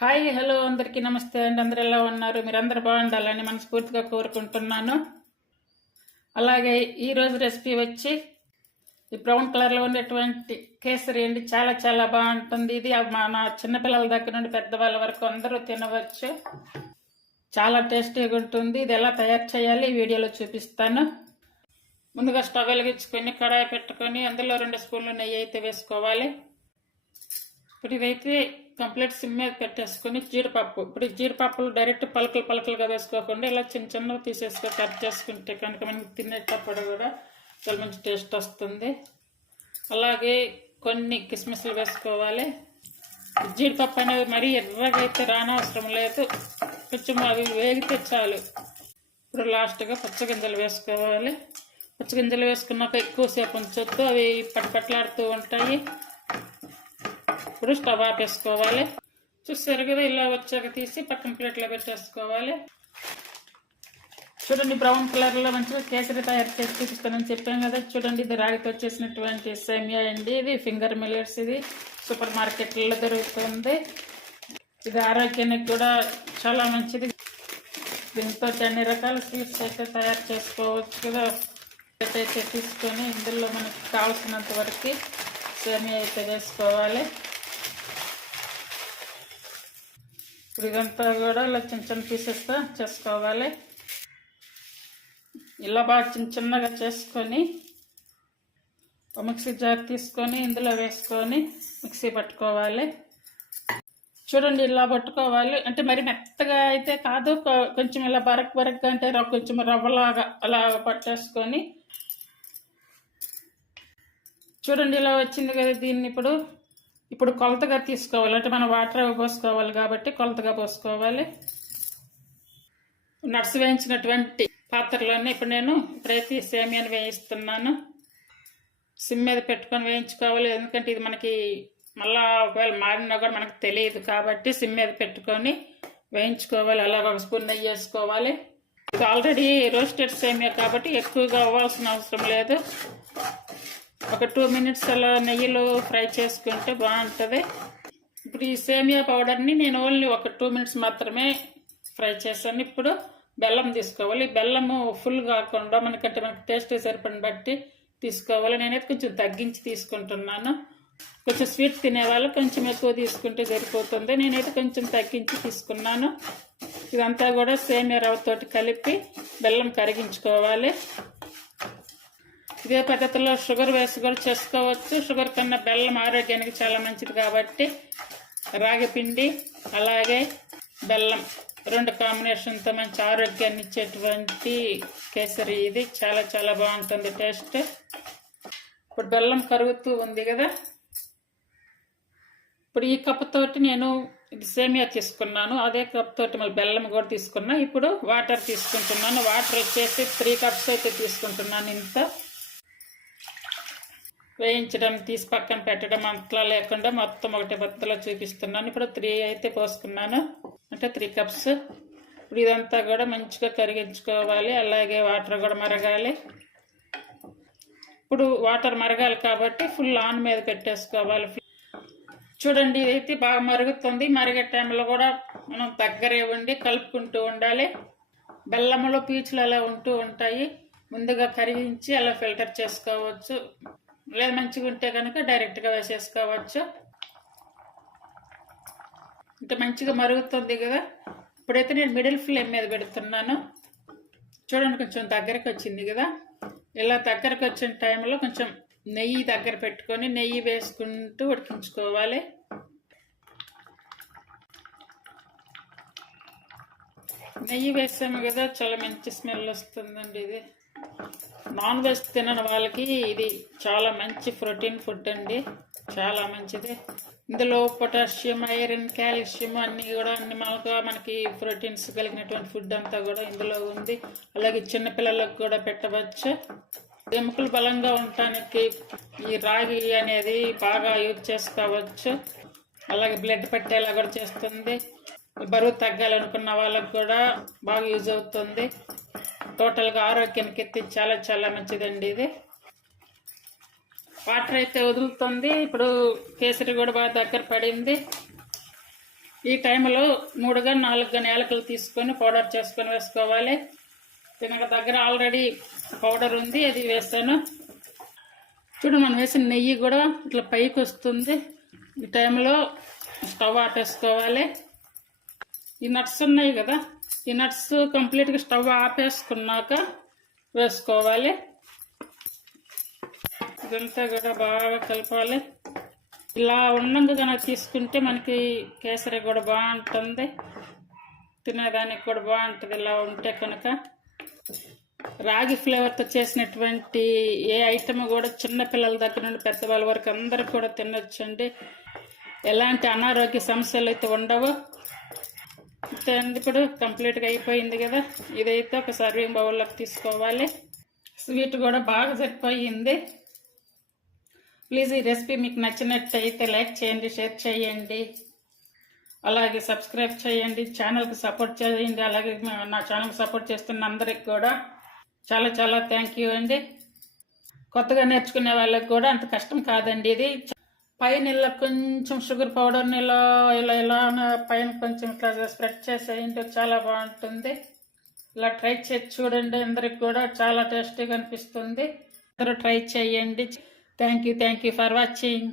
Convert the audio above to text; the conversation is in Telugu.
హాయ్ హలో అందరికీ నమస్తే అండి. అందరు ఎలా ఉన్నారు? మీరందరూ బాగుండాలని మనస్ఫూర్తిగా కోరుకుంటున్నాను. అలాగే ఈరోజు రెసిపీ వచ్చి ఈ బ్రౌన్ కలర్లో ఉండేటువంటి కేసరి అండి. చాలా చాలా బాగుంటుంది. ఇది మన చిన్నపిల్లల దగ్గర నుండి పెద్దవాళ్ళ వరకు అందరూ తినవచ్చు. చాలా టేస్టీగా ఉంటుంది. ఇది ఎలా తయారు చేయాలి ఈ వీడియోలో చూపిస్తాను. ముందుగా స్టవ్ వెలిగించుకొని కడాయి పెట్టుకొని అందులో 2 స్పూన్లు నెయ్యి అయితే వేసుకోవాలి. ఇప్పుడు ఇదైతే కంప్లీట్ సిమ్ మీద పెట్టేసుకొని జీడిపప్పు, ఇప్పుడు జీడిపప్పులు డైరెక్ట్ పలుకలుగా వేసుకోకుండా ఇలా చిన్న చిన్నగా తీసేసుకొని కట్ చేసుకుంటే కనుక మనకి తినేటప్పుడు కూడా చాలా మంచి టేస్ట్ వస్తుంది. అలాగే కొన్ని కిస్మిస్లు వేసుకోవాలి. జీడిపప్పు అనేది మరీ ఎర్రగా అయితే రానవసరం లేదు, కొంచెం అవి వేగితే చాలు. ఇప్పుడు లాస్ట్గా పచ్చగింజలు వేసుకోవాలి. పచ్చగింజలు వేసుకున్నాక ఎక్కువసేపు ఉంచొద్దు, అవి పట్లాడుతూ ఉంటాయి. ఇప్పుడు స్టవ్ ఆపేసుకోవాలి. చూసారు కదా, ఇలా వచ్చాక తీసి పక్కన ప్లేట్లో పెట్టేసుకోవాలి. చూడండి, బ్రౌన్ కలర్లో మంచిగా కేసరి తయారు చేసి చూపిస్తానని చెప్పాను కదా. చూడండి, ఇది రాగితో వచ్చేసినటువంటి సేమియా అండి. ఇది ఫింగర్ మిల్లెట్స్. ఇది సూపర్ మార్కెట్లలో దొరుకుతుంది. ఇది ఆరోగ్యానికి కూడా చాలా మంచిది. దీంతో అన్ని రకాల స్వీట్స్ అయితే తయారు చేసుకోవచ్చు కదా. అయితే తీసుకొని ఇందులో మనకు కావాల్సినంత వరకు సేమియా అయితే వేసుకోవాలి. ఇప్పుడు ఇదంతా కూడా ఇలా చిన్న చిన్న పీసెస్గా చేసుకోవాలి. ఇలా బాగా చిన్నగా చేసుకొని మిక్సీ జార్ తీసుకొని ఇందులో వేసుకొని మిక్సీ పట్టుకోవాలి. చూడండి, ఇలా పట్టుకోవాలి. అంటే మరి మెత్తగా అయితే కాదు, కొంచెం ఇలా బరక్గా అంటే కొంచెం రవ్వలాగా అలా పట్టేసుకొని. చూడండి, ఇలా వచ్చింది కదా. దీన్ని ఇప్పుడు కొలతగా తీసుకోవాలి. అంటే మనం వాటర్ పోసుకోవాలి కాబట్టి కొలతగా పోసుకోవాలి. నట్స్ వేయించినటువంటి పాత్రలోనే ఇప్పుడైతే సేమియాని వేయిస్తున్నాను. సిమ్ మీద పెట్టుకొని వేయించుకోవాలి. ఎందుకంటే ఇది మనకి మళ్ళా ఒకవేళ మాడినా కూడా మనకు తెలియదు కాబట్టి సిమ్ మీద పెట్టుకొని వేయించుకోవాలి. అలాగ 1 స్పూన్ నెయ్యి వేసుకోవాలి. ఇది ఆల్రెడీ రోస్టెడ్ సేమియా కాబట్టి ఎక్కువగా అవ్వాల్సిన అవసరం లేదు. ఒక 2 మినిట్స్ అలా నెయ్యిలో ఫ్రై చేసుకుంటే బాగుంటుంది. ఇప్పుడు ఈ సేమియా పౌడర్ని నేను ఓన్లీ ఒక 2 మినిట్స్ మాత్రమే ఫ్రై చేశాను. ఇప్పుడు బెల్లం తీసుకోవాలి. బెల్లము ఫుల్ కాకుండా మనకి టేస్ట్ సరిపడిన బట్టి తీసుకోవాలి. నేనైతే కొంచెం తగ్గించి తీసుకుంటున్నాను. కొంచెం స్వీట్ తినేవాళ్ళు కొంచెం ఎక్కువ తీసుకుంటే సరిపోతుంది. నేనైతే కొంచెం తగ్గించి తీసుకున్నాను. ఇదంతా కూడా సేమియా రవ్వతోటి కలిపి బెల్లం కరిగించుకోవాలి. ఇదే పద్ధతిలో షుగర్ వేసి కూడా చేసుకోవచ్చు. షుగర్ కన్నా బెల్లం ఆరోగ్యానికి చాలా మంచిది కాబట్టి రాగి పిండి అలాగే బెల్లం 2 కాంబినేషన్తో మంచి ఆరోగ్యాన్ని ఇచ్చేటువంటి కేసరి ఇది. చాలా చాలా బాగుంటుంది టేస్ట్. ఇప్పుడు బెల్లం కరుగుతూ ఉంది కదా. ఇప్పుడు ఈ కప్పుతోటి నేను ఇది సేమియా తీసుకున్నాను, అదే కప్తోటి మళ్ళీ బెల్లం కూడా తీసుకున్నా. ఇప్పుడు వాటర్ తీసుకుంటున్నాను. వాటర్ వచ్చేసి 3 కప్స్ అయితే తీసుకుంటున్నాను. ఇంత వేయించడం తీసి పక్కన పెట్టడం అట్లా లేకుండా మొత్తం ఒకటే బత్తలో చూపిస్తున్నాను. ఇప్పుడు 3 అయితే పోసుకున్నాను, అంటే 3 కప్స్. ఇప్పుడు ఇదంతా కూడా మంచిగా కరిగించుకోవాలి. అలాగే వాటర్ కూడా మరగాలి. ఇప్పుడు వాటర్ మరగాలి కాబట్టి ఫుల్ ఆన్ మీద పెట్టేసుకోవాలి. చూడండి, ఇదైతే బాగా మరుగుతుంది. మరిగే టైంలో కూడా మనం దగ్గరే ఉండి కలుపుకుంటూ ఉండాలి. బెల్లంలో పీచులు అలా ఉంటూ ఉంటాయి. ముందుగా కరిగించి అలా ఫిల్టర్ చేసుకోవచ్చు. లేదు మంచిగా ఉంటే కనుక డైరెక్ట్గా వేసేసుకోవచ్చు. అంటే మంచిగా మరుగుతుంది కదా. ఇప్పుడైతే నేను మిడిల్ ఫ్లేమ్ మీద పెడుతున్నాను. చూడండి, కొంచెం దగ్గరకు వచ్చింది కదా. ఇలా దగ్గరకు వచ్చిన టైంలో కొంచెం నెయ్యి దగ్గర పెట్టుకొని నెయ్యి వేసుకుంటూ ఉడికించుకోవాలి. నెయ్యి వేసాము కదా, చాలా మంచి స్మెల్ వస్తుందండి. ఇది నాన్ వెజ్ తినని వాళ్ళకి ఇది చాలా మంచి ప్రోటీన్ ఫుడ్ అండి, చాలా మంచిది. ఇందులో పొటాషియం, ఐరన్, కాల్షియం అన్నీ కూడా మనకి ప్రోటీన్స్ కలిగినటువంటి ఫుడ్ అంతా కూడా ఇందులో ఉంది. అలాగే చిన్నపిల్లలకు కూడా పెట్టవచ్చు. ఎముకలు బలంగా ఉండటానికి ఈ రాగి అనేది బాగా యూజ్ చేసుకోవచ్చు. అలాగే బ్లడ్ పట్టేలా కూడా చేస్తుంది. బరువు తగ్గాలనుకున్న వాళ్ళకు కూడా బాగా యూజ్ అవుతుంది. టోటల్గా ఆరోగ్యానికి ఎత్తి చాలా చాలా మంచిదండి ఇది. వాటర్ అయితే వదులుతుంది. ఇప్పుడు కేసరి కూడా బాగా దగ్గర పడింది. ఈ టైంలో 3-4 యాలకులు తీసుకొని పౌడర్ చేసుకొని వేసుకోవాలి. తినక దగ్గర ఆల్రెడీ పౌడర్ ఉంది, అది వేస్తాను. చూడండి, మనం వేసిన నెయ్యి కూడా ఇట్లా పైకి వస్తుంది. ఈ టైంలో స్టవ్ ఆపేసుకోవాలి. ఈ నట్స్ ఉన్నాయి కదా, ఈ నట్స్ కంప్లీట్గా స్టవ్ ఆపేసుకున్నాక వేసుకోవాలి. ఇదంతా కూడా బాగా కలపాలి. ఇలా ఉన్నందుకు కనుక తీసుకుంటే మనకి కేసరి కూడా బాగుంటుంది, తినేదానికి కూడా బాగుంటుంది. ఇలా ఉంటే కనుక రాగి ఫ్లేవర్తో చేసినటువంటి ఏ ఐటమ్ కూడా చిన్నపిల్లల దగ్గర నుండి పెద్దవాళ్ళ వరకు అందరూ కూడా తినొచ్చండి. ఎలాంటి అనారోగ్య సమస్యలు అయితే ఉండవు. ఇప్పుడు కంప్లీట్గా అయిపోయింది కదా, ఇదైతే ఒక సర్వింగ్ బౌల్లోకి తీసుకోవాలి. స్వీట్ కూడా బాగా సరిపోయింది. ప్లీజ్ ఈ రెసిపీ మీకు నచ్చినట్టయితే లైక్ చేయండి, షేర్ చేయండి, అలాగే సబ్స్క్రైబ్ చేయండి, ఛానల్కి సపోర్ట్ చేయండి. అలాగే నా ఛానల్కి సపోర్ట్ చేస్తున్న అందరికి కూడా చాలా చాలా థ్యాంక్ యూ అండి. కొత్తగా నేర్చుకునే వాళ్ళకి కూడా అంత కష్టం కాదండి. ఇది పైన ఇలా కొంచెం షుగర్ పౌడర్ని ఇలా ఇలా ఇలా పైన కొంచెం ఇట్లా స్ప్రెడ్ చేసేయండి, చాలా బాగుంటుంది. ఇలా ట్రై చేసి చూడండి, అందరికి కూడా చాలా టేస్టీగా అనిపిస్తుంది. అందరూ ట్రై చేయండి. Thank you for watching.